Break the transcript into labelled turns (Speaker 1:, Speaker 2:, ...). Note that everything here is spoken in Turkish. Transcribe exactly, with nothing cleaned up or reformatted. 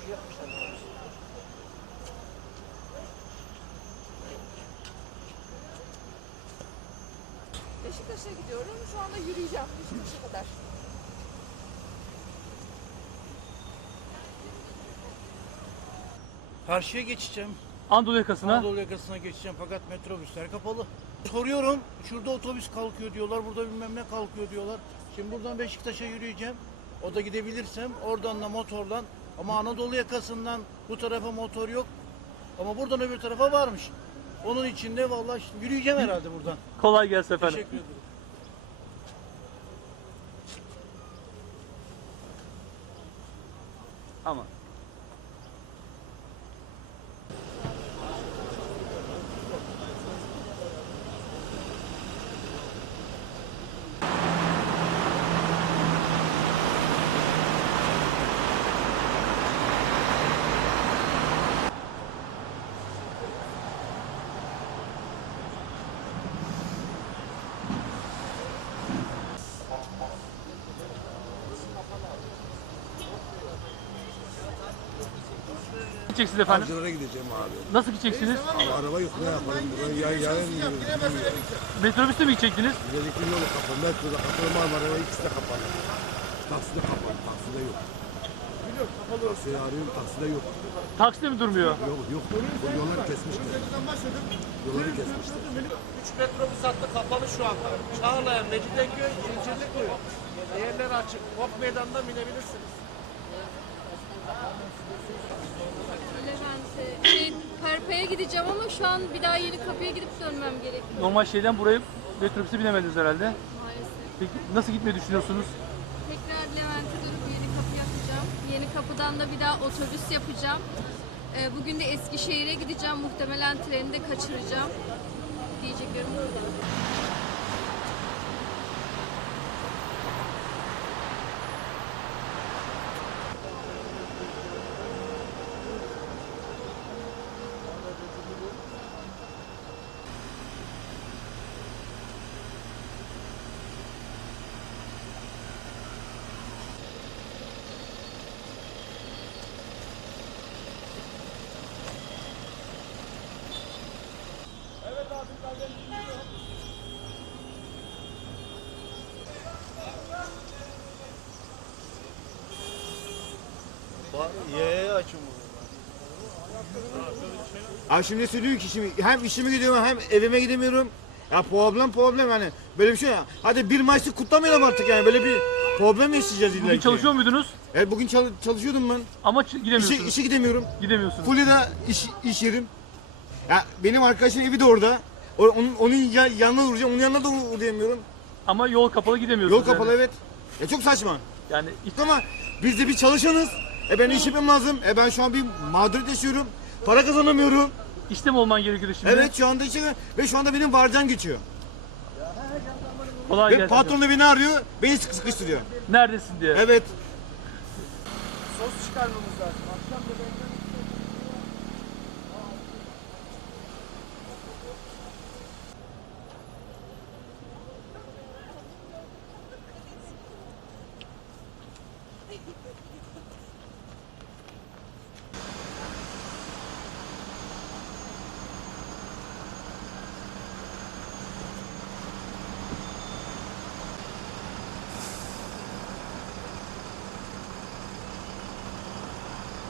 Speaker 1: Beşiktaş'a gidiyorum. Şu anda yürüyeceğim Beşiktaş'a kadar.
Speaker 2: Karşıya geçeceğim.
Speaker 3: Anadolu yakasına.
Speaker 2: Anadolu yakasına geçeceğim fakat metrobüsler kapalı. Soruyorum, şurada otobüs kalkıyor diyorlar, burada bilmem ne kalkıyor diyorlar. Şimdi buradan Beşiktaş'a yürüyeceğim. O da gidebilirsem oradan da motordan, ama Anadolu yakasından bu tarafa motor yok. Ama buradan öbür tarafa varmış. Onun için de vallahi şimdi yürüyeceğim herhalde buradan.
Speaker 3: Kolay gelsin efendim.
Speaker 2: Teşekkür ederim.
Speaker 3: Ama. Gideceksiniz efendim.
Speaker 4: Avcılara gideceğim abi.
Speaker 3: Nasıl gideceksiniz?
Speaker 4: Abi araba yok, ne yapalım? Buradan yay yayın gidiyoruz.
Speaker 3: Metrobüste mi gidecektiniz?
Speaker 4: Özellikle yolu kapalı. Metroda kapalı, Marmara'ya ikisi de kapalı. Takside kapalı, takside yok. Taksiyi arıyorum, takside yok.
Speaker 3: Takside mi durmuyor?
Speaker 4: Yok, yok. Bu yolları kesmişler. Yolları kesmişler.
Speaker 5: üç metrobüs hattı kapalı şu anda. Çağlayan, Mecidiyeköy, Zincirlikuyu. Diğerleri açık. Ok meydanından binebilirsiniz.
Speaker 6: Levent'e. Şey, Perpa'ya gideceğim ama şu an bir daha yeni kapıya gidip dönmem gerekiyor
Speaker 3: Normal şeyden buraya metrobüse binemediniz herhalde.
Speaker 6: maalesef.
Speaker 3: Peki nasıl gitmeyi düşünüyorsunuz?
Speaker 6: Tekrar Levent'e dönüp yeni kapı yapacağım. Yeni kapıdan da bir daha otobüs yapacağım. Ee, bugün de Eskişehir'e gideceğim. Muhtemelen treni de kaçıracağım. Diyeceklerim bu kadar.
Speaker 2: Y'ye açım.
Speaker 7: Abi şimdi söylüyor ki şimdi hem işime gidiyorum hem evime gidemiyorum. Ya problem problem yani böyle bir şey ya. Hadi bir Mayıs'ı kutlamayalım artık yani böyle bir problem yaşayacağız illa
Speaker 3: Bugün
Speaker 7: ki.
Speaker 3: çalışıyor muydunuz?
Speaker 7: Evet bugün çal- çalışıyordum ben.
Speaker 3: Ama ç- gidemiyorsunuz.
Speaker 7: İşe, işe gidemiyorum.
Speaker 3: Gidemiyorsunuz.
Speaker 7: Fulya'da iş, iş yerim. Ya benim arkadaşın evi de orada. O- Onun, onun ya, yanına uğrayacağım, onun yanına da uğrayamıyorum.
Speaker 3: Ama yol kapalı gidemiyorsunuz.
Speaker 7: Yol kapalı
Speaker 3: yani.
Speaker 7: evet. Ya çok saçma.
Speaker 3: Yani iç-
Speaker 7: Ama biz de bir çalışanız. E ben iş yapmam lazım. E ben şu an bir mağduriyet yaşıyorum. Para kazanamıyorum.
Speaker 3: işte mi olman gerekiyordu şimdi?
Speaker 7: Evet şu anda işe ve şu anda benim varcan geçiyor.
Speaker 3: Kolay
Speaker 7: Ve
Speaker 3: gelsin.
Speaker 7: patron da beni arıyor, beni sıkı sıkıştırıyor.
Speaker 3: Neredesin diye.
Speaker 7: Evet.
Speaker 5: Sos çıkarmamız lazım. Akşam yemeğinden